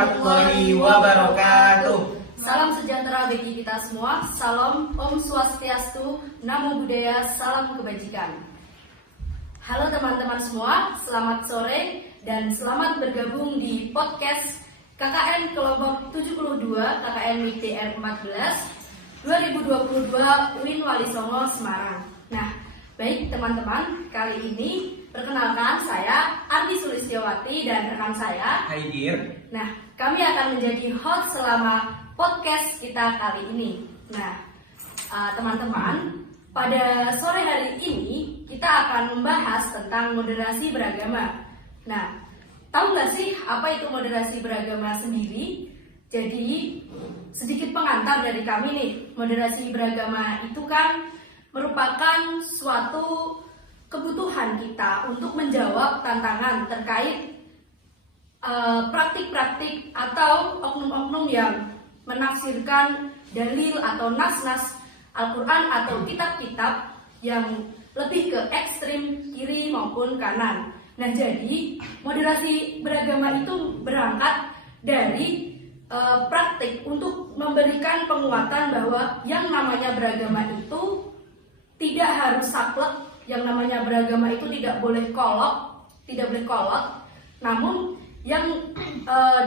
warahmatullahi wabarakatuh. Salam sejahtera bagi kita semua. Salam Om Swastiastu, Namo Buddhaya, salam kebajikan. Halo teman-teman semua, selamat sore dan selamat bergabung di podcast KKN kelompok 72 KKN MIPDR 14 2022 UIN Wali Songo Semarang. Nah, baik teman-teman, kali ini perkenalkan saya Ardi Sulistiawati dan rekan saya Haidir. Nah, kami akan menjadi host selama podcast kita kali ini. Nah, teman-teman, pada sore hari ini kita akan membahas tentang moderasi beragama. Nah, tahu nggak sih apa itu moderasi beragama sendiri? Jadi, sedikit pengantar dari kami nih. Moderasi beragama itu kan merupakan suatu kebutuhan kita untuk menjawab tantangan terkait praktik-praktik atau oknum-oknum yang menafsirkan dalil atau nas-nas Al-Quran atau kitab-kitab yang lebih ke ekstrim kiri maupun kanan. Nah, jadi moderasi beragama itu berangkat dari praktik untuk memberikan penguatan bahwa yang namanya beragama itu tidak harus saklek, yang namanya beragama itu tidak boleh kolot, namun yang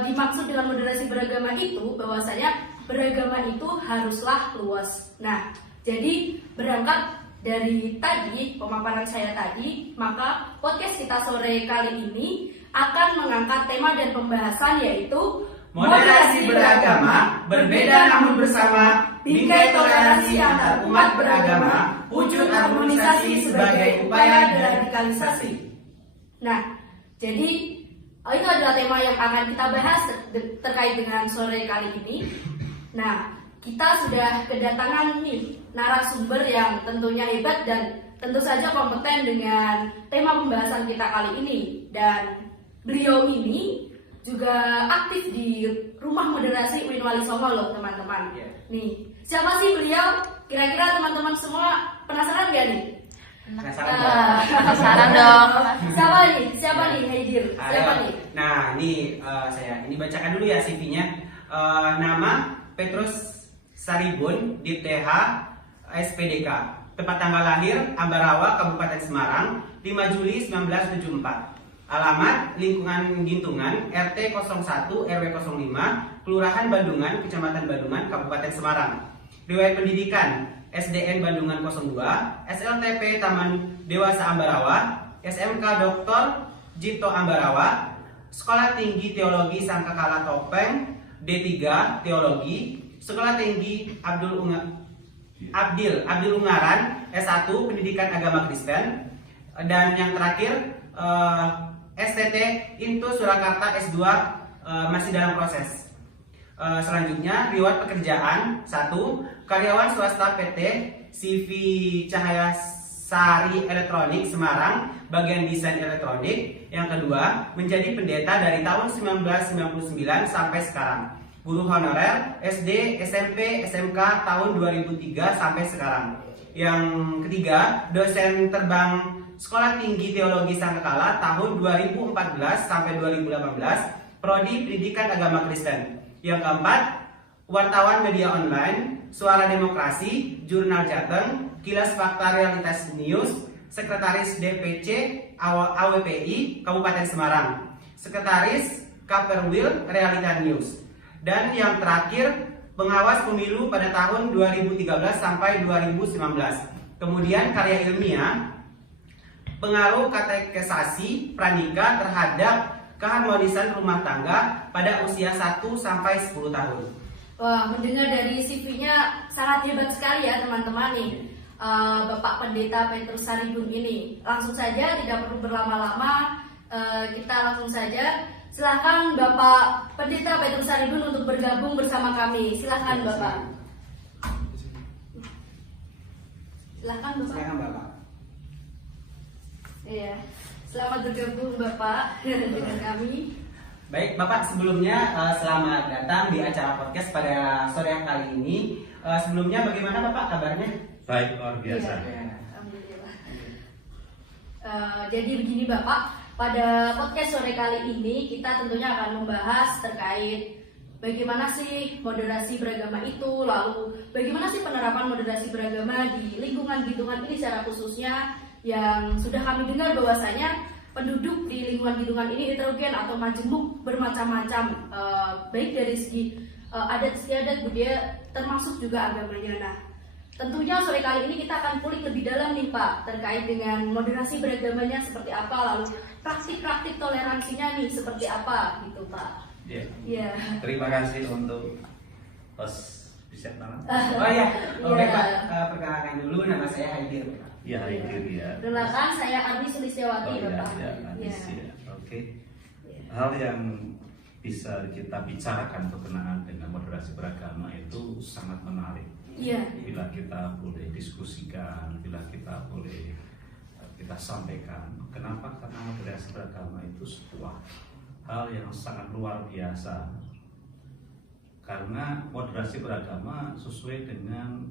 dimaksud dengan moderasi beragama itu bahwasanya beragama itu haruslah luas. Nah, jadi berangkat dari tadi pemaparan saya tadi, maka podcast kita sore kali ini akan mengangkat tema dan pembahasan yaitu Moderasi beragama, berbeda namun bersama, bingkai toleransi antar umat beragama, wujud harmonisasi sebagai upaya deradikalisasi. Nah, jadi itu adalah tema yang akan kita bahas terkait dengan sore kali ini. Nah, kita sudah kedatangan nih narasumber yang tentunya hebat dan tentu saja kompeten dengan tema pembahasan kita kali ini. Dan beliau ini juga aktif di Rumah Moderasi UIN Wali Songo loh teman-teman. Nih, siapa sih beliau? Kira-kira teman-teman semua penasaran gak nih? Penasaran dong. Siapa nih Haidir? Siapa nih? Nah, ini saya bacakan dulu ya CV-nya. Nama Petrus Saribun, DipTH, SPDK. Tempat tanggal lahir Ambarawa, Kabupaten Semarang, 5 Juli 1974. Alamat Lingkungan Gintungan, RT 01 RW 05, Kelurahan Bandungan, Kecamatan Bandungan, Kabupaten Semarang. Riwayat pendidikan SDN Bandungan 02, SLTP Taman Dewasa Ambarawa, SMK Dr. Jito Ambarawa, Sekolah Tinggi Teologi Sangkakala Topeng, D3 Teologi, Sekolah Tinggi Abdil Ungaran, S1 Pendidikan Agama Kristen, dan yang terakhir STT Into Surakarta S2 masih dalam proses. Selanjutnya riwayat pekerjaan 1. Karyawan swasta PT CV Cahaya Sari Elektronik Semarang, bagian desain elektronik. Yang kedua, menjadi pendeta dari tahun 1999 sampai sekarang. Guru honorer SD, SMP, SMK tahun 2003 sampai sekarang. Yang ketiga, dosen terbang Sekolah Tinggi Teologi Sangkakala tahun 2014 sampai 2018, Prodi Pendidikan Agama Kristen. Yang keempat, wartawan media online, Suara Demokrasi, Jurnal Jateng, Kilas Fakta Realitas News, Sekretaris DPC AWPI Kabupaten Semarang, Sekretaris Kaperwil Realita News. Dan yang terakhir, pengawas pemilu pada tahun 2013 sampai 2019. Kemudian karya ilmiah, pengaruh katekesasi pranikah terhadap keharmonisan rumah tangga pada usia 1 sampai 10 tahun. Wah, mendengar dari CV-nya sangat hebat sekali ya teman-teman nih. Bapak Pendeta Petrus Saribun ini. Langsung saja, tidak perlu berlama-lama, kita langsung saja. Silahkan Bapak Pendeta Petrus Saribun untuk bergabung bersama kami. Silahkan Bapak. Silahkan Bapak. Iya, selamat bergabung Bapak dengan kami. Baik Bapak, sebelumnya selamat datang di acara podcast pada sore kali ini. Sebelumnya bagaimana Bapak kabarnya? Baik, luar biasa. Iya, alhamdulillah. Jadi begini Bapak, pada podcast sore kali ini kita tentunya akan membahas terkait bagaimana sih moderasi beragama itu, lalu bagaimana sih penerapan moderasi beragama di lingkungan Gitungan ini secara khususnya, yang sudah kami dengar bahwasanya penduduk di lingkungan ini heterogen atau majemuk bermacam-macam, baik dari segi adat istiadat, budaya, termasuk juga agamanya. Nah, tentunya sore kali ini kita akan kulik lebih dalam nih Pak terkait dengan moderasi beragamanya seperti apa, lalu praktik-praktik toleransinya nih seperti apa gitu Pak. Ya. Iya. Terima kasih untuk host bisa nama. Oh iya, oke Iya. Pak, perkenalkan dulu, nama saya Haidir. Ya, Haidir ya. Perkenalkan saya Ardi Sulistiawati Oh ya, Bapak. ya, Iya. ya. Oke. Iya. Hal yang bisa kita bicarakan berkenaan dengan moderasi beragama itu sangat menarik. Iya. Bila kita boleh diskusikan, bila kita boleh kita sampaikan. Kenapa? Karena moderasi beragama itu sebuah hal yang sangat luar biasa. Karena moderasi beragama sesuai dengan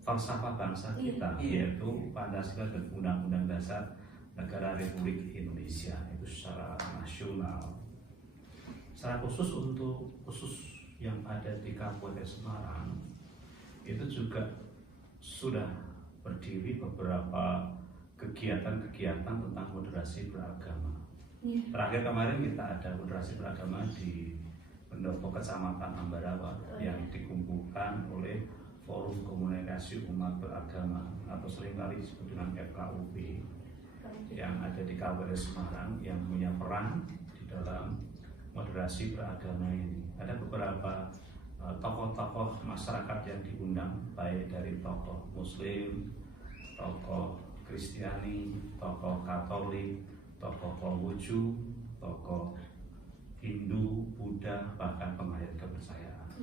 falsafah bangsa kita, yaitu Pancasila dan Undang-Undang Dasar Negara Republik Indonesia itu secara nasional. Secara khusus yang ada di Kabupaten Semarang itu juga sudah berdiri beberapa kegiatan-kegiatan tentang moderasi beragama. Terakhir kemarin kita ada moderasi beragama di Pendopo Kecamatan Ambarawa yang dikumpulkan oleh Forum Komunikasi Umat Beragama atau seringkali disebut dengan FKUB yang ada di Kabupaten Semarang yang punya peran di dalam moderasi beragama ini. Ada beberapa tokoh-tokoh masyarakat yang diundang, baik dari tokoh Muslim, tokoh Kristiani, tokoh Katolik, tokoh Konghucu, tokoh Hindu, Buddha, bahkan penghayat kepercayaan.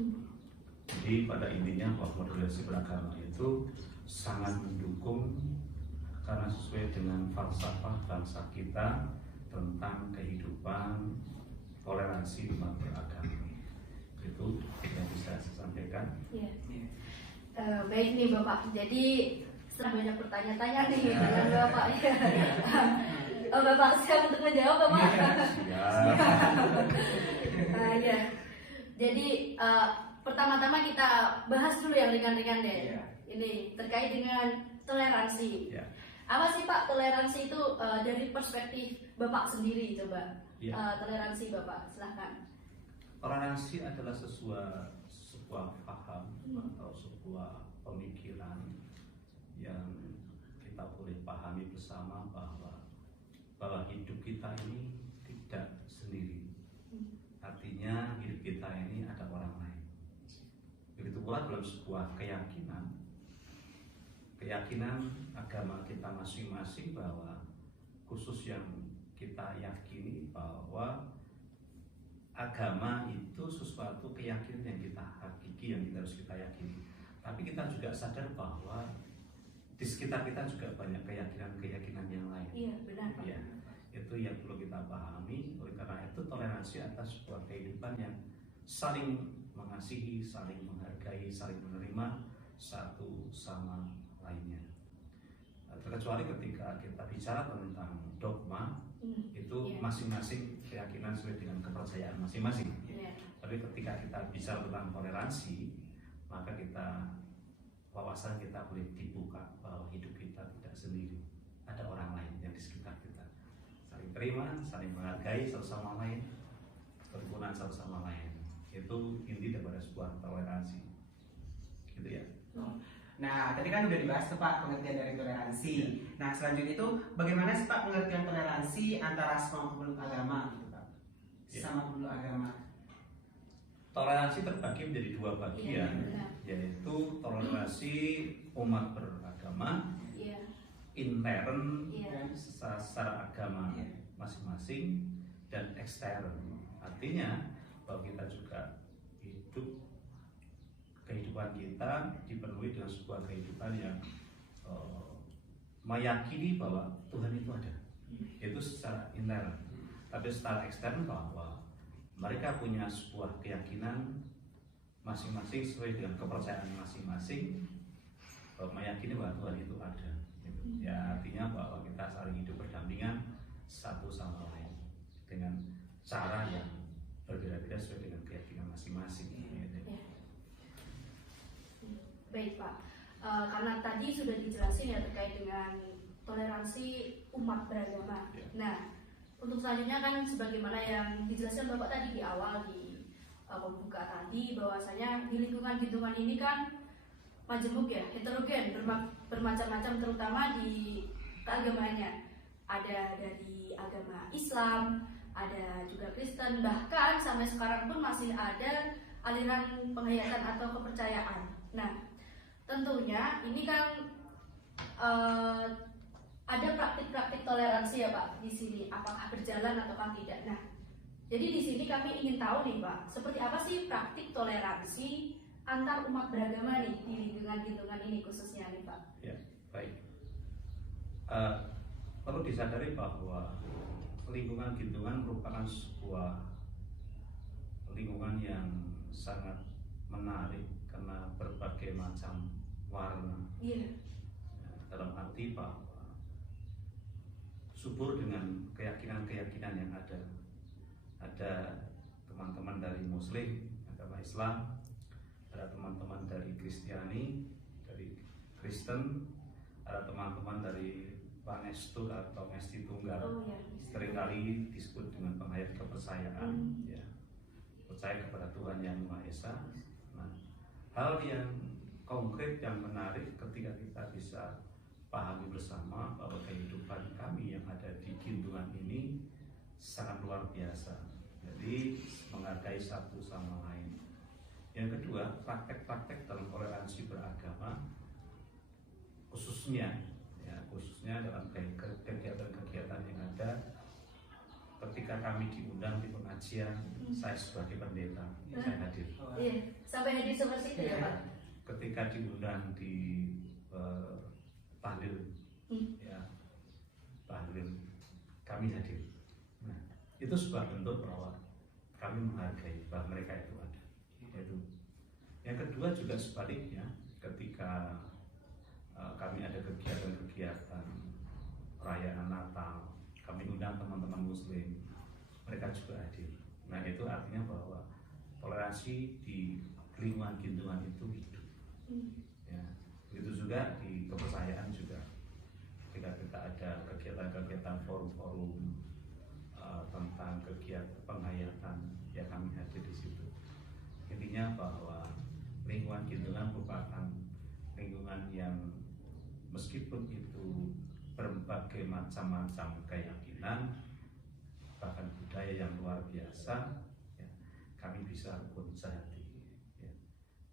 Jadi pada intinya bahwa moderasi beragama itu sangat mendukung karena sesuai dengan falsafah bangsa kita tentang kehidupan toleransi umat beragama. Itu yang bisa saya sampaikan. Iya. Baik nih Bapak. Jadi setelah banyak bertanya-tanya nih dengan Bapak. Oh, Bapak siap untuk menjawab Bapak? Siap. Ya. Jadi pertama-tama kita bahas dulu yang ringan-ringan deh. Iya. Ini terkait dengan toleransi. Ya. Apa sih Pak toleransi itu dari perspektif Bapak sendiri coba? Ya. Toleransi Bapak, silahkan. Toleransi adalah sebuah paham atau sebuah pemikiran yang kita boleh pahami bersama bahwa hidup kita ini tidak sendiri. Artinya hidup kita ini ada orang lain. Begitu pula dalam sebuah keyakinan agama kita masing-masing, bahwa khusus yang kita yakini bahwa agama itu sesuatu keyakinan yang kita hakiki, yang kita harus kita yakini. Tapi kita juga sadar bahwa di sekitar kita juga banyak keyakinan yang lain. Iya, benar Pak. Ya, itu yang perlu kita pahami. Oleh karena itu toleransi atas sebuah kehidupan yang saling mengasihi, saling menghargai, saling menerima satu sama lainnya. Terkecuali ketika kita bicara tentang dogma, itu masing-masing keyakinan sesuai dengan kepercayaan masing-masing. Tapi ketika kita bicara tentang toleransi, maka wawasan kita boleh dibuka bahwa hidup kita tidak sendiri, ada orang lain yang di sekitar kita. Saling terima, saling menghargai satu sama lain, kerukunan satu sama lain. Itu inti daripada sebuah toleransi. Gitu ya. Nah, tadi kan udah dibahas tuh Pak pengertian dari toleransi. Nah, selanjutnya itu bagaimana sih Pak pengertian toleransi antara semua pemeluk agama gitu Pak? Sama pemeluk agama. Toleransi terbagi menjadi dua bagian, yaitu toleransi umat beragama, intern secara agama masing-masing, dan ekstern. Artinya bahwa kita juga kehidupan kita dipenuhi dengan sebuah kehidupan yang meyakini bahwa Tuhan itu ada. Itu secara intern. Tapi secara ekstern bahwa mereka punya sebuah keyakinan masing-masing sesuai dengan kepercayaan masing-masing, meyakini bahwa Tuhan itu ada. Ya, artinya bahwa kita saling hidup berdampingan satu sama lain. dengan cara yang berbeda-beda sesuai dengan keyakinan masing-masing. Gitu. Ya. Baik Pak, karena tadi sudah dijelasin ya terkait dengan toleransi umat beragama. Ya. Nah, untuk selanjutnya kan sebagaimana yang dijelaskan Bapak tadi di awal di pembuka tadi, bahwasanya di lingkungan ini kan majemuk ya, heterogen, bermacam-macam, terutama di keagamaannya. Ada dari agama Islam, ada juga Kristen, bahkan sampai sekarang pun masih ada aliran penghayatan atau kepercayaan. Nah, tentunya ini kan ada praktik-praktik toleransi ya Pak di sini, apakah berjalan ataukah tidak. Nah, jadi di sini kami ingin tahu nih Pak, seperti apa sih praktik toleransi antar umat beragama nih di lingkungan ini khususnya nih Pak? Ya, baik. Perlu disadari bahwa lingkungan gintungan merupakan sebuah lingkungan yang sangat menarik karena berbagai macam warna. Iya. Dalam arti bahwa subur dengan keyakinan-keyakinan yang ada. Ada teman-teman dari Muslim, agama Islam, ada teman-teman dari Kristiani, dari Kristen, ada teman-teman dari Panestu atau Mesti Tunggal. Oh, ya. Seringkali disebut dengan penghayat kepercayaan, ya, percaya kepada Tuhan yang Maha Esa. Nah, hal yang konkret yang menarik ketika kita bisa pahami bersama bahwa kehidupan kami yang ada di Gintungan ini sangat luar biasa. Jadi menghargai satu sama lain. Yang kedua, praktek-praktek dalam toleransi beragama, khususnya dalam kegiatan-kegiatan yang ada. Ketika kami diundang di pengajian, saya sebagai pendeta, saya hadir. Iya, sampai hadir seperti itu ya Pak. Ketika diundang di tahlil, ya, tahlil, kami hadir. Nah, itu sebuah bentuk bahwa kami menghargai bahwa mereka itu ada. Itu. Yang kedua juga sebaliknya, ketika kami ada kegiatan-kegiatan perayaan Natal, kami undang teman-teman Muslim, mereka juga hadir. Nah, itu artinya bahwa toleransi di lingkungan Gintungan itu hidup. Ya, begitu juga di kepercayaan juga. Ketika kita ada kegiatan-kegiatan forum-forum tentang kegiatan penghayatan, ya kami hadir di situ. Intinya bahwa lingkungan Gintungan merupakan lingkungan yang meskipun itu berbagai macam-macam keyakinan, bahkan budaya yang luar biasa, ya, kami bisa rukun sehati. Ya.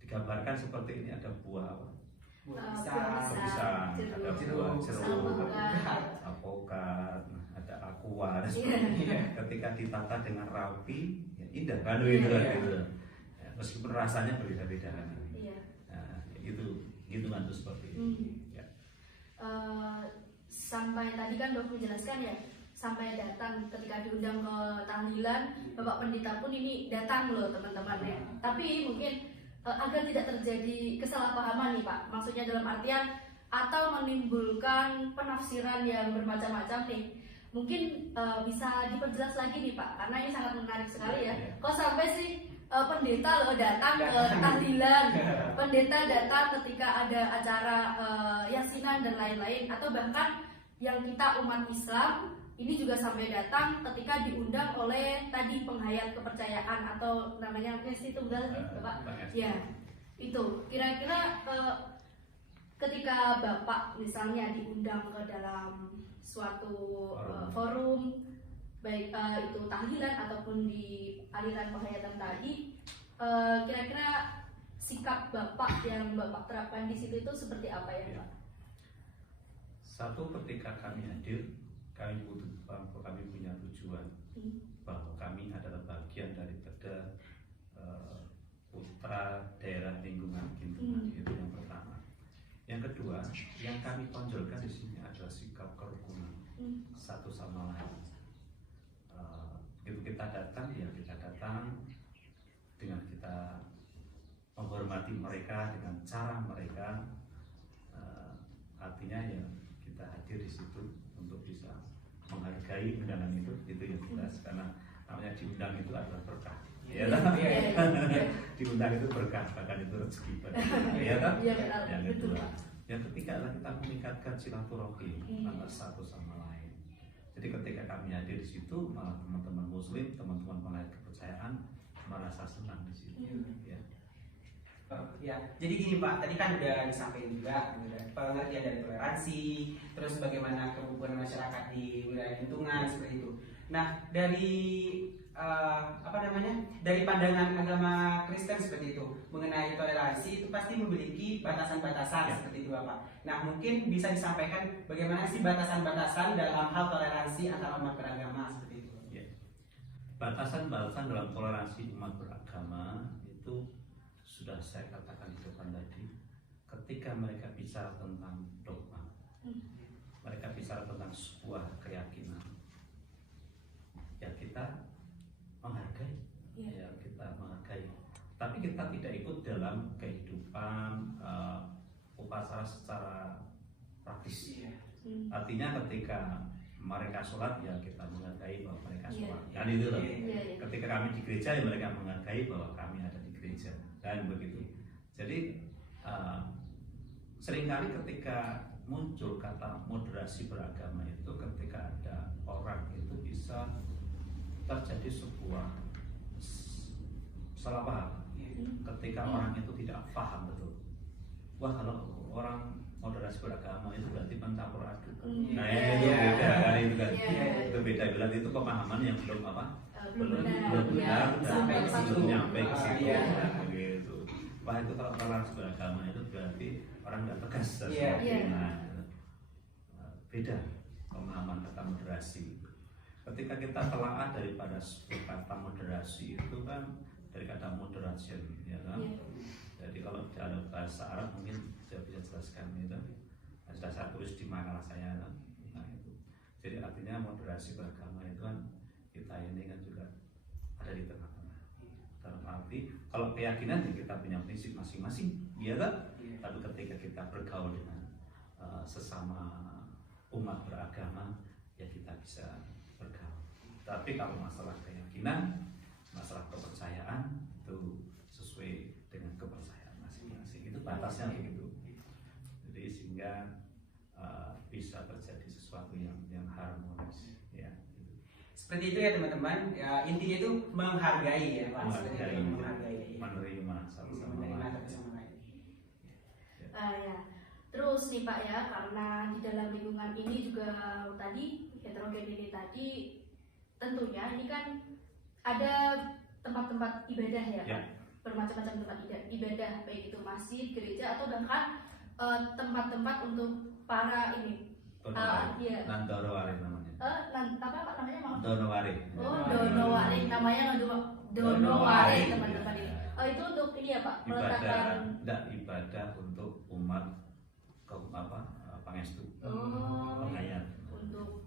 Digambarkan seperti ini, ada buah apa? Pisang, ada buah jeruk, apokat, ada aqua. Ketika ditata dengan rapi, ya indah kan itu. Ya, meskipun rasanya berbeda-beda kan. Nah, itu Gintungan itu seperti itu. Ya. Sampai tadi kan Dok menjelaskan ya, sampai datang ketika diundang ke tahlilan, Bapak Pendeta pun ini datang loh teman-teman ya. Tapi mungkin agar tidak terjadi kesalahpahaman nih Pak, maksudnya dalam artian atau menimbulkan penafsiran yang bermacam-macam nih, mungkin bisa diperjelas lagi nih Pak, karena ini sangat menarik sekali ya. Kok sampai sih pendeta loh datang ke tahlilan, pendeta datang ketika ada acara yasinan dan lain-lain, atau bahkan yang kita umat Islam ini juga sampai datang ketika diundang oleh tadi penghayat kepercayaan atau namanya Mesti Tunggal gitu Pak. Ya, itu kira-kira ketika Bapak misalnya diundang ke dalam suatu forum, baik itu tahlilan ataupun di aliran penghayatan tadi, kira-kira sikap Bapak yang Bapak terapkan di situ itu seperti apa ya Pak? Satu, ketika kami hadir, kami punya tujuan bahwa kami adalah bagian daripada putra daerah lingkungan Gintungan. Itu yang pertama. Yang kedua, yang kami tonjolkan di sini adalah sikap kerukunan satu sama lain. Begitu kita datang, ya kita datang dengan kita menghormati mereka dengan cara mereka. Artinya ya kita hadir di situ untuk bisa menghargai menghargai undangan itu yang jelas, karena namanya diundang itu adalah berkah. Ya, diundang itu berkah, bahkan itu rezeki. Ya kan? Yang kedua, yang ketiga adalah kita meningkatkan silaturahim antara satu sama lain. Jadi ketika kami hadir di situ, malah teman-teman Muslim, teman-teman pengajar kepercayaan merasa senang di situ. Ya. Ya, jadi gini Pak, tadi kan udah disampaikan juga pengertian dari toleransi, terus bagaimana kerukunan masyarakat di wilayah lingkungan seperti itu. Nah, dari dari pandangan agama Kristen seperti itu mengenai toleransi itu pasti memiliki batasan-batasan seperti itu Bapak. Nah, mungkin bisa disampaikan bagaimana sih batasan-batasan dalam hal toleransi antar umat beragama seperti itu. Ya. Batasan-batasan dalam toleransi umat beragama itu sudah saya katakan di depan tadi, ketika mereka bicara tentang dogma, mereka bicara tentang sebuah keyakinan, ya kita menghargai, ya kita menghargai. Tapi kita tidak ikut dalam kehidupan upacara secara praktis. Artinya ketika mereka sholat ya kita menghargai bahwa mereka sholat. Kan itu loh. Ketika kami di gereja ya mereka menghargai bahwa kami ada di gereja. Dan begitu. Jadi seringkali ketika muncul kata moderasi beragama itu ketika ada orang itu bisa terjadi sebuah salah paham. Ketika orang itu tidak paham betul. Wah, kalau orang moderasi beragama itu berarti mencampur aduk. Nah itu beda kan itu kan. Itu beda, berarti itu pemahaman yang belum belum benar sampai ke situ. Begitu. Wah, itu kalau toleransi beragama itu berarti orang nggak tegas sesuatu. Beda pemahaman kata moderasi. Ketika kita telaah daripada kata moderasi itu kan dari kata moderation, ya kan? Jadi kalau dalam bahasa Arab mungkin saya bisa jelaskan itu. Sudah saya tulis di makalah saya kan. Nah itu. Jadi artinya moderasi beragama itu kan kita ini kan juga ada di tengah-tengah. Dalam arti kalau keyakinan ya kita punya prinsip masing-masing, iya kan? Tapi ketika kita bergaul dengan sesama umat beragama, ya kita bisa bergaul. Tapi kalau masalah keyakinan, masalah kepercayaan itu sesuai dengan kepercayaan masing-masing. Itu batasnya begitu. Jadi sehingga bisa terjadi sesuatu yang harmonis. Ya. Seperti itu ya teman-teman. Ya, intinya itu menghargai ya Pak. Menghargai, menerima satu sama lain. Ya. Terus nih Pak ya, karena di dalam lingkungan ini juga tadi heterogen ini tadi tentunya ini kan ada tempat-tempat ibadah ya, ya. Bermacam-macam tempat ibadah, baik itu masjid, gereja atau bahkan tempat-tempat untuk para ini. Donowari namanya. Apa namanya? Donowari. Oh, Donowari namanya Donowari teman-teman ini. Itu untuk ini ya Pak, ibadah untuk umat pangestu. Pengayat. Untuk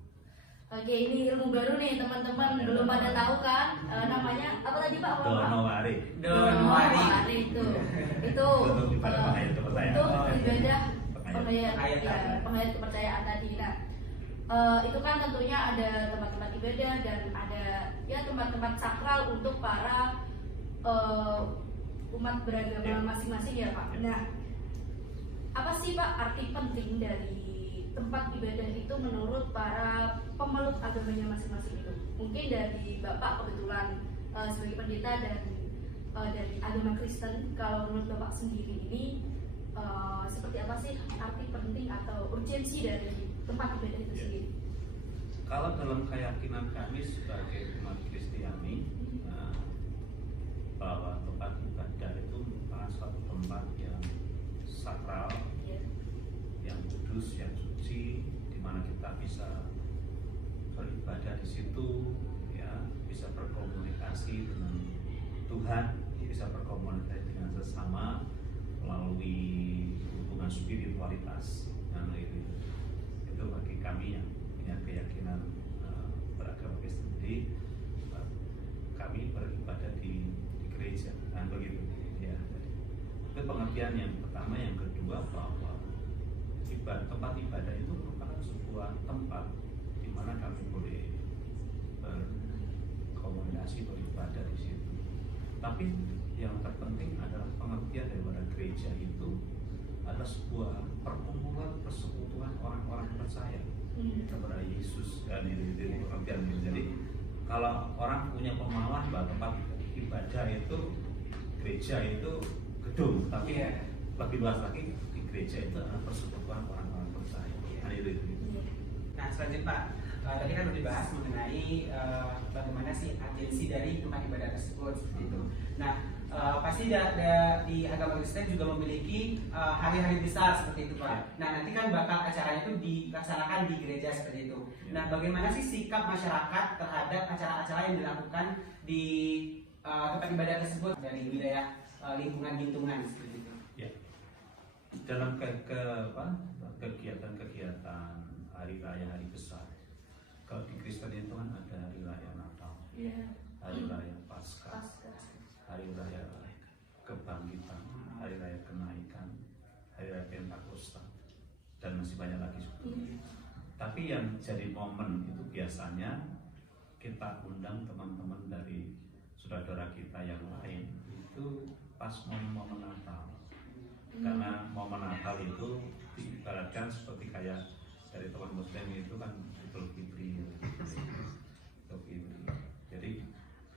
Oke, ini ilmu baru nih teman-teman, belum pada tahu kan? Namanya apa tadi Pak? Donowari. Itu untuk ibadah penghayat kepercayaan tadi. Nah, itu kan tentunya ada tempat-tempat ibadah dan ada ya tempat-tempat sakral untuk para umat beragama masing-masing ya Pak. Nah, apa sih Pak arti penting dari tempat ibadah itu menurut para pemeluk agamanya masing-masing itu? Mungkin dari Bapak kebetulan sebagai pendeta dan dari agama Kristen, kalau menurut Bapak sendiri ini seperti apa sih arti penting atau urgensi dari tempat ibadah itu sendiri? Kalau dalam keyakinan kami sebagai umat Kristiani, bahwa tempat ibadah itu merupakan suatu tempat yang sakral, yang kudus, yang suci, di mana kita bisa beribadah di situ, ya, bisa berkomunikasi dengan Tuhan, bisa berkomunikasi dengan sesama melalui hubungan spiritualitas. Nah, itu bagi kami yang punya keyakinan beragama Kristen. Jadi kami beribadah di gereja, nah begitu. Ya, itu pengertian yang pertama. Yang kedua, bahwa tempat ibadah itu merupakan sebuah tempat di mana kami boleh berhaji beribadah di situ. Tapi yang terpenting adalah pengertian daripada gereja itu adalah sebuah perkumpulan persekutuan orang-orang percaya kepada Yesus. Dan ini pengertian itu. Jadi kalau orang punya pemahaman bahwa tempat ibadah itu gereja itu gedung, tapi lebih luas lagi di gereja itu adalah persekutuan orang-orang percaya. Nah selanjutnya Pak, tadi kan udah dibahas mengenai bagaimana sih agensi dari tempat ibadah tersebut seperti itu. Nah pasti di agama Kristen juga memiliki hari-hari besar seperti itu Pak. Nah nanti kan bakal acaranya itu dilaksanakan di gereja seperti itu. Nah bagaimana sih sikap masyarakat terhadap acara-acara yang dilakukan di tempat ibadah tersebut dari wilayah lingkungan Gintungan seperti itu? Ya. Dalam kegiatan-kegiatan hari raya hari besar, kalau di Kristen itu kan ada hari raya Natal, hari raya Paskah, hari raya kebangkitan, hari raya kenaikan, hari raya Pentakosta, dan masih banyak lagi sebetulnya. Tapi yang jadi momen itu biasanya kita undang teman-teman dari saudara kita yang lain itu pas momen Natal. Karena momen Natal itu diibaratkan seperti kayak dari teman Muslim itu kan Idul Fitri. Jadi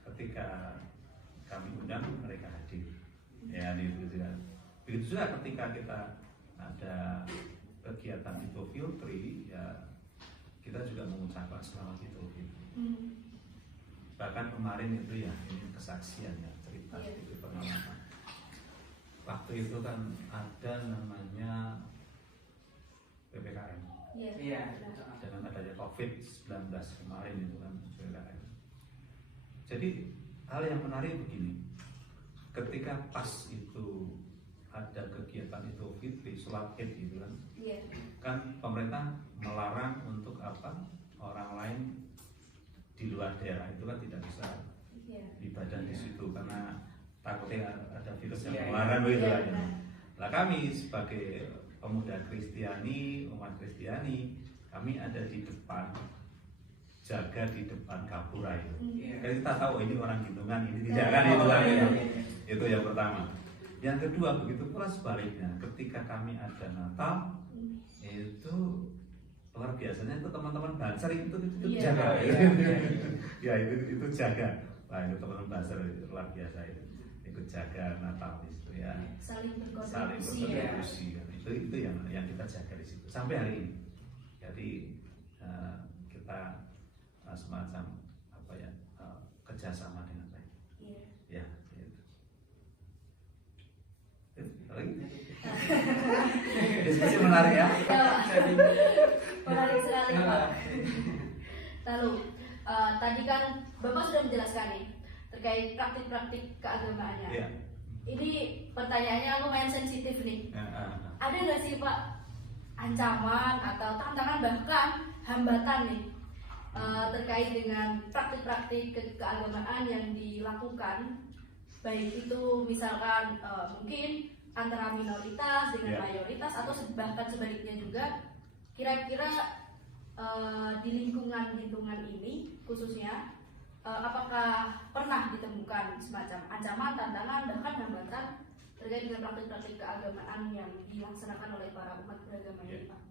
ketika kami undang mereka hadir. Ya itu juga. Begitu juga ketika kita ada kegiatan Idul Fitri, ya kita juga mengucapkan selamat Idul Fitri. Bahkan kemarin itu ya ini kesaksian ya cerita itu pengalaman. Waktu itu kan ada namanya PPKM. Dengan adanya COVID-19 kemarin itu kan PPKM. Jadi hal yang menarik begini, ketika pas itu ada kegiatan itu Fitri, sholat Id gitu kan, kan pemerintah melarang untuk apa orang lain di luar daerah itu kan tidak bisa ibadah di situ karena takutnya ada virus yang melarang begitu aja. Nah kami sebagai pemuda Kristiani, umat Kristiani, kami ada di depan, jaga di depan gapura itu. Jadi kita tahu ini orang Gintungan, ini tidak kan itu kan itu yang pertama. Yang kedua begitu pula sebaliknya, ketika kami ada Natal itu luar biasanya itu teman-teman Banser itu jaga, ya itu jaga. Nah itu teman-teman Banser itu luar biasa itu. Ikut jaga Natal di situ ya, saling berkontribusi ya. Itu yang kita jaga di situ sampai hari ini. Jadi kita semacam apa ya kerjasama dengan baik. Ya. Lagi diskusi menarik ya. Menarik sekali Pak. Lalu tadi kan Bapak sudah menjelaskan nih terkait praktik-praktik keagamaannya. Ini pertanyaannya lumayan sensitif nih. Ada nggak sih Pak ancaman atau tantangan bahkan hambatan nih terkait dengan praktik-praktik keagamaan yang dilakukan, baik itu misalkan mungkin antara minoritas dengan mayoritas atau bahkan sebaliknya juga, kira-kira di lingkungan ini khususnya apakah pernah ditemukan semacam ancaman, tantangan, bahkan hambatan terkait dengan praktik-praktik keagamaan yang dilaksanakan oleh para umat beragama ini, Pak?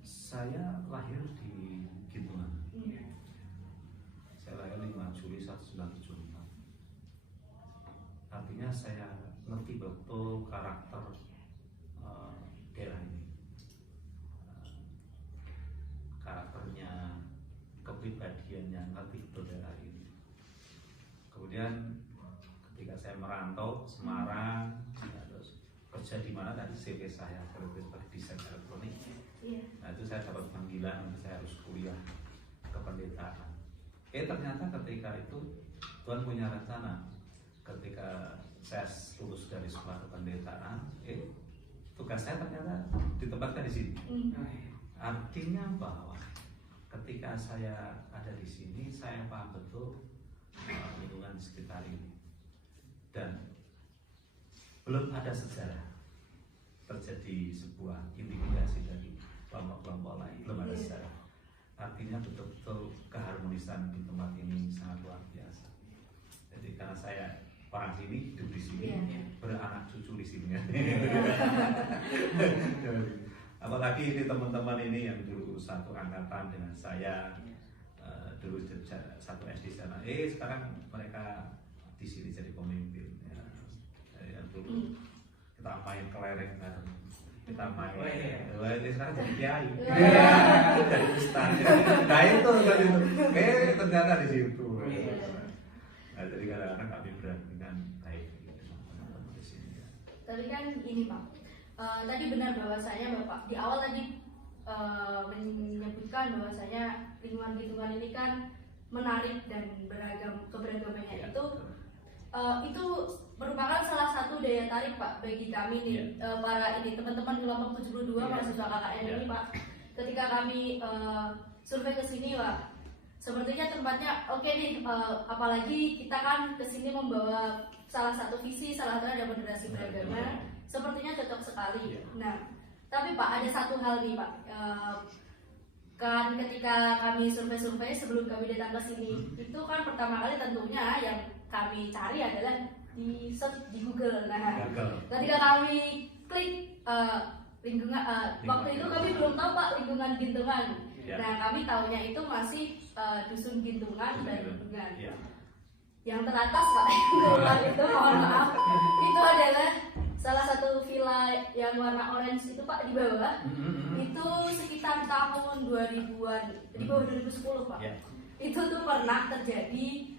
Saya lahir di Gintungan. Saya lahir 5 Juli 1974. Artinya saya ngerti betul karakter daerah ini, karakternya, kepribadiannya, ngerti betul daerah ini. Kemudian ketika saya merantau Semarang, terus kerja di mana tadi CV saya sebagai desain elektronik. Nah itu saya dapat panggilan, saya harus kuliah kependetaangan. Ternyata ketika itu Tuhan punya rencana. Ketika saya lulus dari sekolah kependetaan, tugas saya ternyata ditempatkan di sini. Artinya bahwa ketika saya ada di sini, saya paham betul lingkungan sekitar ini, dan belum ada sejarah terjadi sebuah intimidasi dari kelompok-kelompok lain, belum ada sejarah. Artinya betul-betul keharmonisan warisan di tempat ini sangat luar biasa. Jadi karena saya orang sini, hidup di sini, beranak cucu di sini. Apalagi ini teman-teman ini yang dulu satu angkatan dengan saya, dulu satu SD sana. Sekarang mereka di sini jadi pemimpin. Ya. Yang dulu kita main kelereng bareng, kita main, sekarang jadi kiai, jadi ustaz. Nah itu kan itu, ternyata di situ. Nah, jadi kadang-kadang kami berhubungan baik teman-teman di sini. Tapi kan ini Pak, tadi benar bahwasanya Bapak di awal tadi menyebutkan bahwasanya lingkungan ini kan menarik dan beragam, keberagamannya itu merupakan salah satu daya tarik Pak bagi kami nih, para ini teman-teman kelompok 72 mahasiswa KKN ini Pak. Ketika kami survei ke sini Pak, sepertinya tempatnya oke nih, apalagi kita kan kesini membawa salah satu visi, salah satunya ada moderasi beragama, sepertinya cocok sekali. Nah, tapi Pak ada satu hal nih Pak, kan ketika kami survei sebelum kami datang ke sini, itu kan pertama kali tentunya yang kami cari adalah di search di Google. Nah, ketika kami klik lingkungan, waktu itu kami belum tahu Pak lingkungan Gintungan. Nah, kami tahunya itu masih dusun Gintungan dan lingkungan. Yang teratas Pak, Gintungan itu mohon maaf, itu adalah salah satu villa yang warna orange itu Pak di bawah. Itu sekitar tahun 2000-an, di bawah 2010 Pak. Itu tuh pernah terjadi,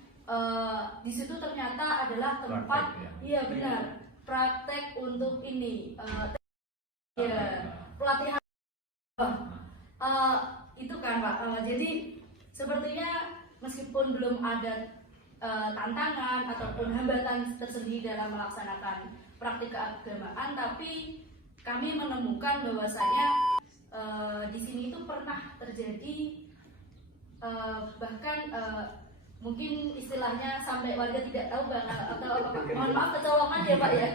di situ ternyata adalah tempat, iya benar, praktek untuk ini, pelatihan. Itu kan Pak, jadi sepertinya meskipun belum ada tantangan ataupun hambatan tersendiri dalam melaksanakan praktik keagamaan, tapi kami menemukan bahwasanya di sini itu pernah terjadi, bahkan mungkin istilahnya sampai warga tidak tahu atau mohon maaf kecolongan ya Pak ya,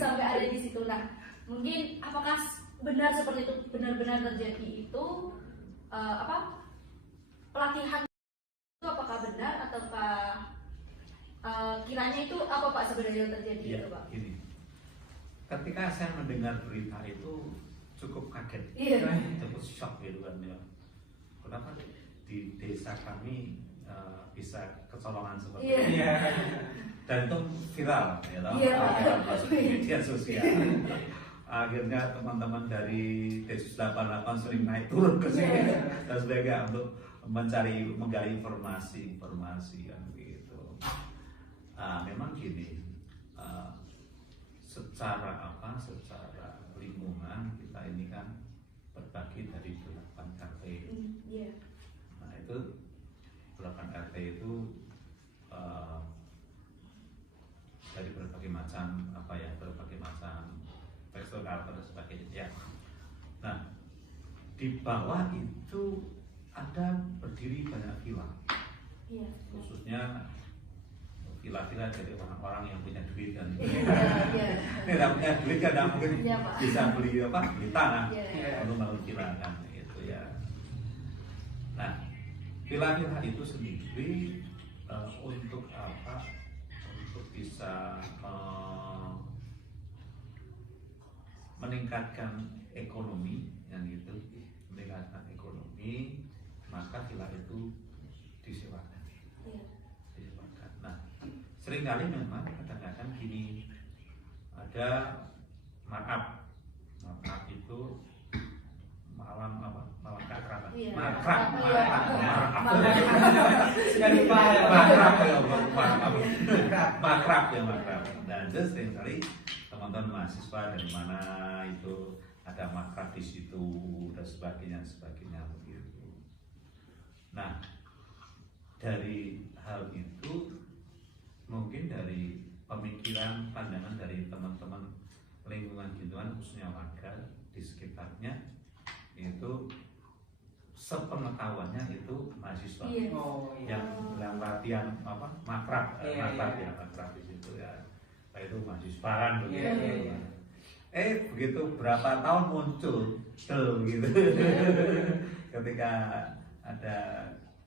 sampai ada di situ. Nah, mungkin apakah benar seperti itu, benar-benar terjadi itu pelatihan itu apakah benar ataukah kiranya itu apa Pak sebenarnya yang terjadi itu Pak? Ini. Ketika saya mendengar berita itu cukup kaget, cukup shock gitu kan ya. Kenapa di desa kami bisa kecolongan seperti ini? Dan itu viral, ya tahu, masuk di media sosial. Akhirnya teman-teman dari Densus 88 sering naik turun ke sini dan sebagainya untuk menggali informasi kan begitu. Memang gini, secara lingkungan kita ini kan berbagi dari 8 RT. Nah itu 8 RT itu dari berbagai macam tekstur karakter dan sebagainya. Nah di bawah itu ada berdiri banyak villa, khususnya villa-villa dari orang-orang yang punya duit dan tidak punya duit kan tidak mungkin bisa beli tanah untuk bangun villa kan itu ya. Nah villa-villa itu sendiri untuk apa? Untuk bisa meningkatkan ekonomi yang gitu, maka villa itu disewakan. Nah, seringkali memang kadang-kadang gini, ada markup itu malam keakraban. Makrab. Dan itu seringkali teman-teman mahasiswa dari mana itu ada makrab di situ dan sebagainya begitu. Nah, dari hal itu mungkin dari pemikiran pandangan dari teman-teman lingkungan Gintungan khususnya warga di sekitarnya itu sepengetahuannya itu mahasiswa yang latihan makrab di situ ya, itu mahasiswa kan begitu. Begitu berapa tahun muncul gitu ketika ada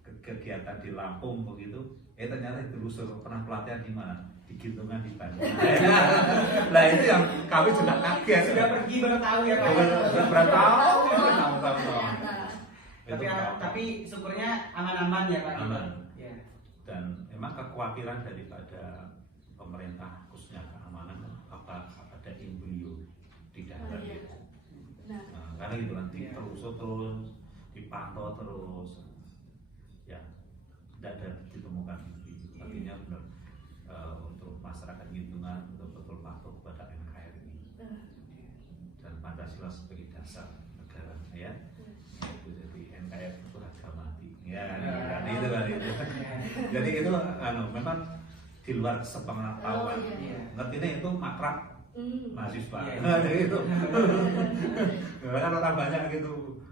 kegiatan di Lampung begitu, ternyata ditelusur pernah pelatihan di mana? Di Gintungan di Bandung. Nah itu yang kami juga kaget. Sudah pergi baru tahu ya Pak. Berapa tahun? Tapi syukurnya aman-aman ya Pak. Aman. Ya. Dan memang kekhawatiran daripada pemerintah khususnya keamanan apa ada embrio di daerah itu. Nah, karena itu nanti telusur terus, dipantau terus, ya tidak ada ditemukan embrio. Artinya benar untuk masyarakat Gintungan betul-betul patuh kepada NKRI dan Pancasila sebagai dasar negara, ya. Itu jadi NKRI itu harga mati. Ya, itu kan itu. Jadi itu memang di luar sepengetahuan. Ngertinya itu makrab mahasiswa. Jadi itu. Karena orang banyak gitu.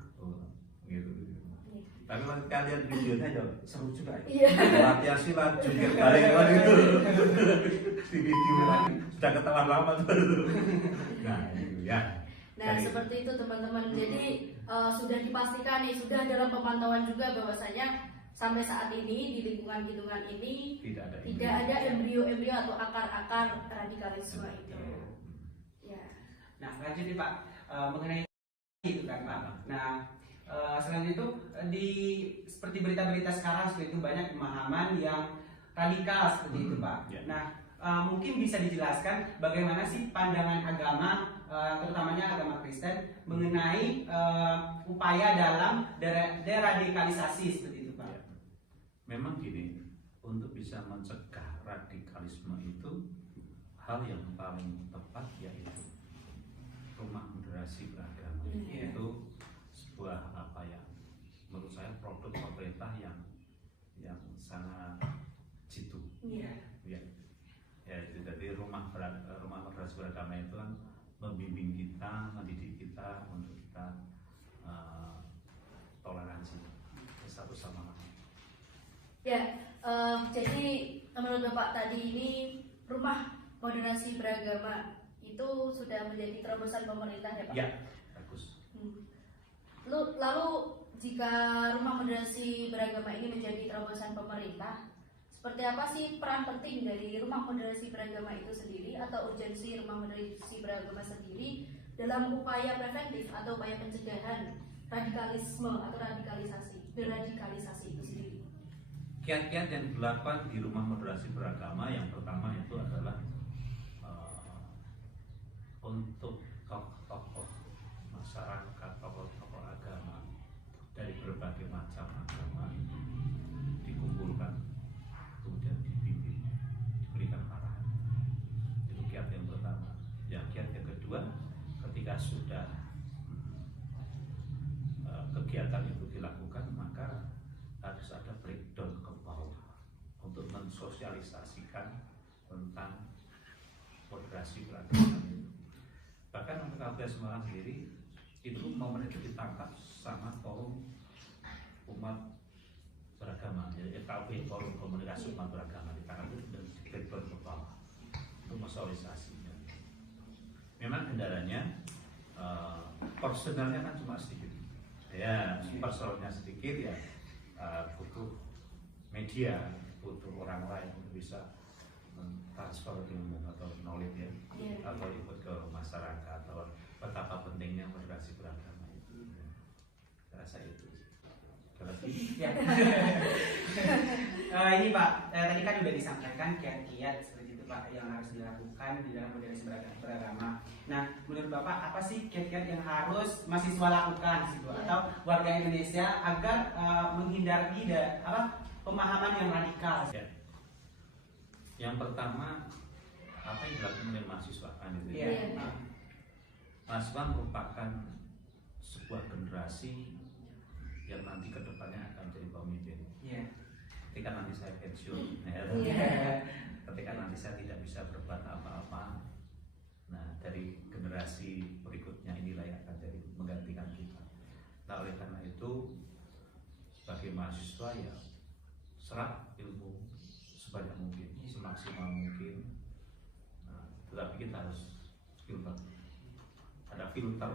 Gitu. Tapi kalian videonya aja seru juga ya. Latihan silat, jungkir balik gitu. Di video lagi sudah ketahuan lama tuh. Nah, itu ya. Nah, seperti itu teman-teman. Jadi sudah dipastikan nih, sudah dalam pemantauan juga bahwasanya sampai saat ini di lingkungan Gintungan ini tidak ada embrio-embrio atau akar-akar radikalisme itu. Ya. Nah, lanjut nih Pak mengenai itu kan Pak. Nah, selain itu seperti berita-berita sekarang seperti itu banyak pemahaman yang radikal seperti itu Pak. Nah, mungkin bisa dijelaskan bagaimana sih pandangan agama, terutamanya agama Kristen, mengenai upaya dalam deradikalisasi seperti itu Pak. Memang gini, untuk bisa mencegah radikalisme itu hal yang paling tepat yaitu rumah moderasi beragama. Itu sebuah apa ya, menurut saya produk pemerintah yang sangat jitu. Ya, jadi rumah moderasi beragama itu kan membimbing kita, mendidik kita untuk kita toleransi satu sama lain. Ya, jadi menurut Bapak tadi ini rumah moderasi beragama itu sudah menjadi terobosan pemerintah ya Pak? Ya, bagus. Lalu jika rumah moderasi beragama ini menjadi terobosan pemerintah, seperti apa sih peran penting dari rumah moderasi beragama itu sendiri atau urgensi rumah moderasi beragama sendiri dalam upaya preventif atau upaya pencegahan radikalisme atau deradikalisasi itu sendiri? Kiat-kiat yang dilakukan di rumah moderasi beragama yang pertama itu adalah untuk tokoh-tokoh masyarakat, tokoh-tokoh agama dari berbagai macam agama dikumpulkan, kemudian dibimbing, diberikan arahan. Itu kiat yang pertama. Yang kiat yang kedua, ketika sudah kegiatan itu dilakukan, maka harus ada breakdown ke bawah untuk mensosialisasikan tentang moderasi beragama itu. Bahkan untuk KPS Semarang sendiri itu momen itu ditangkap sama forum umat beragama, jadi FKB, forum komunikasi umat beragama, ditangkap itu dan breakdown ke bawah untuk mensosialisasinya. Memang kendalanya personalnya kan cuma sedikit, ya personalnya sedikit ya. Butuh media, butuh orang lain untuk bisa transfer ilmu atau knowledge ya, atau ikut ke masyarakat, atau betapa pentingnya moderasi beragama itu. Saya rasa itu. Ya. Ini Pak, tadi kan sudah disampaikan kiat-kiat seperti itu Pak yang harus dilakukan di dalam moderasi beragama. Nah, menurut Bapak apa sih kiat-kiat yang harus mahasiswa lakukan gitu, atau warga Indonesia agar menghindari pemahaman yang radikal? Ya. Yang pertama, apa yang dilakukan oleh mahasiswa kan itu? Mahasiswa merupakan sebuah generasi yang nanti kedepannya akan jadi pemimpin. Ketika nanti saya pensiun, ketika nanti saya tidak bisa berbuat apa-apa, nah dari generasi berikutnya inilah yang akan jadi menggantikan kita. Nah oleh karena itu sebagai mahasiswa ya serap ilmu sebanyak mungkin, semaksimal mungkin. Nah, tetapi kita harus filter, ada filter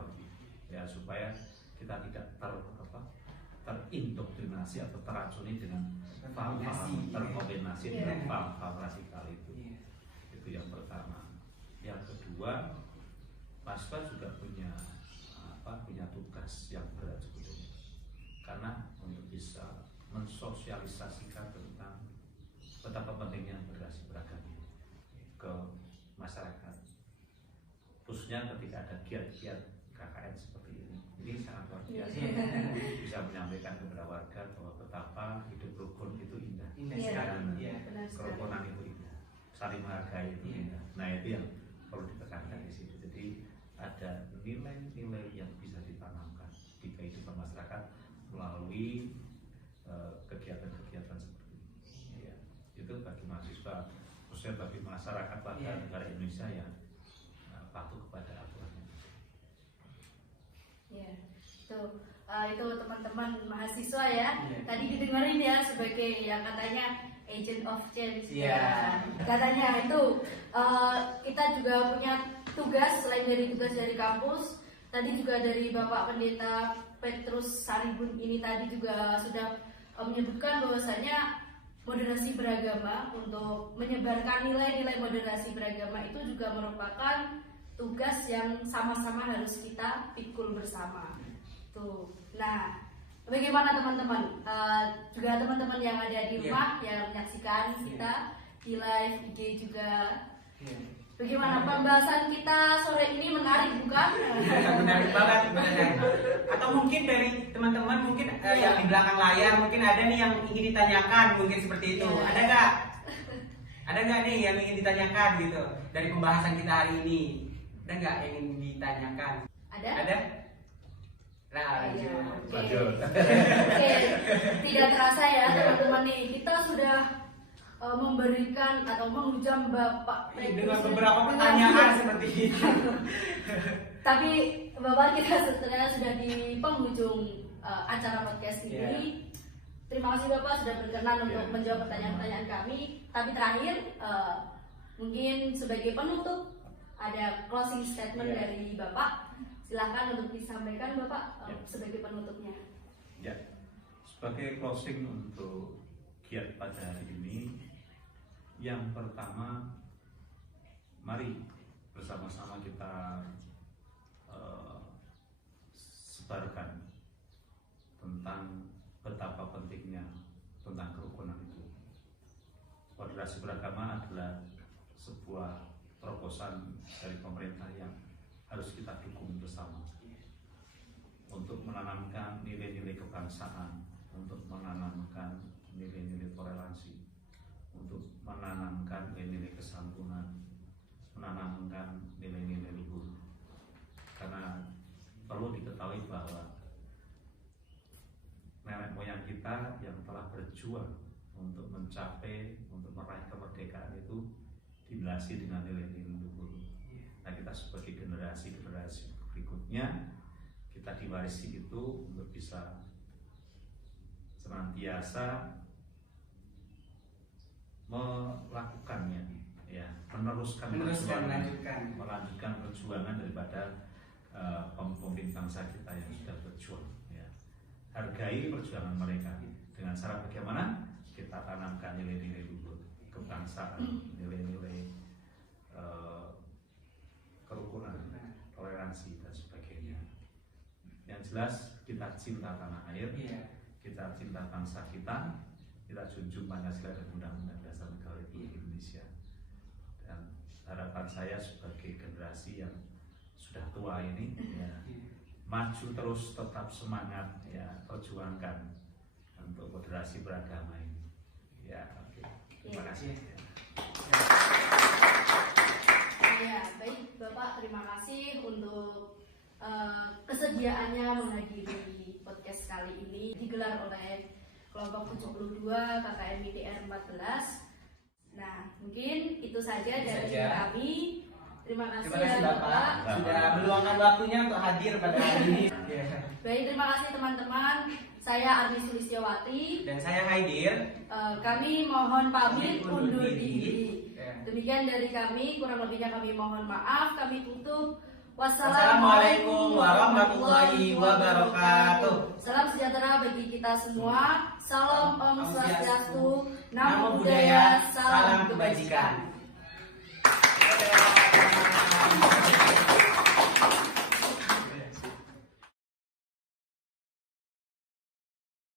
ya supaya kita tidak terindoktrinasi terkontaminasi atau teracuni dengan terkombinasi dengan valve rasikal itu. Itu yang pertama. Yang kedua, mahasiswa juga punya tugas yang berat sebetulnya, karena untuk bisa mensosialisasikan tentang betapa pentingnya moderasi beragama ke masyarakat, khususnya ketika ada giat-giat KKN seperti ini sangat luar biasa. Bisa menyampaikan kepada warga bahwa betapa hidup rukun itu indah, kerukunan itu indah, saling menghargai itu indah. Nah, itu yang perlu ditekankan di situ. Jadi ada nilai-nilai yang bisa ditanamkan di kehidupan masyarakat melalui kegiatan-kegiatan seperti ini. Ya, itu bagi mahasiswa, khususnya bagi masyarakat warga negara Indonesia yang patuh kepada aturannya. Ya, itu teman-teman mahasiswa ya. Tadi didengarin ya sebagai yang katanya agent of change. Katanya itu kita juga punya tugas selain dari tugas dari kampus. Tadi juga dari Bapak Pendeta Petrus Saribun ini tadi juga sudah menyebutkan bahwasanya moderasi beragama, untuk menyebarkan nilai-nilai moderasi beragama itu juga merupakan tugas yang sama-sama harus kita pikul bersama. Tuh. Nah, bagaimana teman-teman? Juga teman-teman yang ada di rumah yang menyaksikan kita di live IG juga. Bagaimana pembahasan kita sore ini, menarik bukan? Menarik banget sebenarnya. Atau mungkin dari teman-teman mungkin yang di belakang layar mungkin ada nih yang ingin ditanyakan, mungkin seperti itu. Ada nggak? Ada nggak nih yang ingin ditanyakan gitu dari pembahasan kita hari ini? Ada nggak yang ingin ditanyakan? Ada? Ada? Nah, lanjut. Oke. Tidak terasa ya teman-teman nih, kita sudah memberikan atau menghujam Bapak dengan beberapa pertanyaan seperti itu. Tapi Bapak, kita sebenarnya sudah di penghujung acara podcast ini. Terima kasih Bapak sudah berkenan untuk menjawab pertanyaan-pertanyaan kami. Tapi terakhir mungkin sebagai penutup ada closing statement dari Bapak. Silahkan untuk disampaikan Bapak sebagai penutupnya. Ya, sebagai closing untuk giat pada hari ini, yang pertama, mari bersama-sama kita sebarkan tentang betapa pentingnya tentang kerukunan itu. Moderasi beragama adalah sebuah terobosan dari pemerintah yang harus kita dukung bersama untuk menanamkan nilai-nilai kebangsaan, untuk menanamkan nilai-nilai toleransi, untuk menanamkan nilai-nilai kesantunan, menanamkan nilai-nilai luhur. Karena perlu diketahui bahwa nenek moyang kita yang telah berjuang untuk mencapai, untuk meraih kemerdekaan itu dilandasi dengan nilai-nilai luhur. Nah, kita sebagai generasi-generasi berikutnya, kita diwarisi itu untuk bisa senantiasa melakukannya, ya, melanjutkan perjuangan daripada pemimpin bangsa kita yang sudah berjuang. Ya. Hargai perjuangan mereka dengan cara bagaimana kita tanamkan nilai-nilai luhur kebangsaan, nilai-nilai kerukunan, toleransi dan sebagainya. Yang jelas kita cinta tanah air, kita cinta bangsa kita junjung Pancasila dan Undang-Undang Dasar Negara Republik Indonesia. Dan harapan saya sebagai generasi yang sudah tua ini, maju terus, tetap semangat, perjuangkan untuk moderasi beragama ini. Terima kasih. Ya, baik Bapak, terima kasih untuk kesediaannya menghadiri podcast kali ini, digelar oleh kelompok 72 KKN MIDR 14. Nah, mungkin itu saja dari kami. Terima kasih ya Bapak sudah meluangkan waktunya untuk hadir pada hari ini. Baik, terima kasih teman-teman. Saya Arni Sulistiawati dan saya Haidir. Kami mohon pamit undur diri. Demikian dari kami, kurang lebihnya kami mohon maaf. Kami tutup Wassalamualaikum warahmatullahi wabarakatuh. Salam sejahtera bagi kita semua. Salam Om Swastiastu, Namo Buddhaya, salam kebajikan.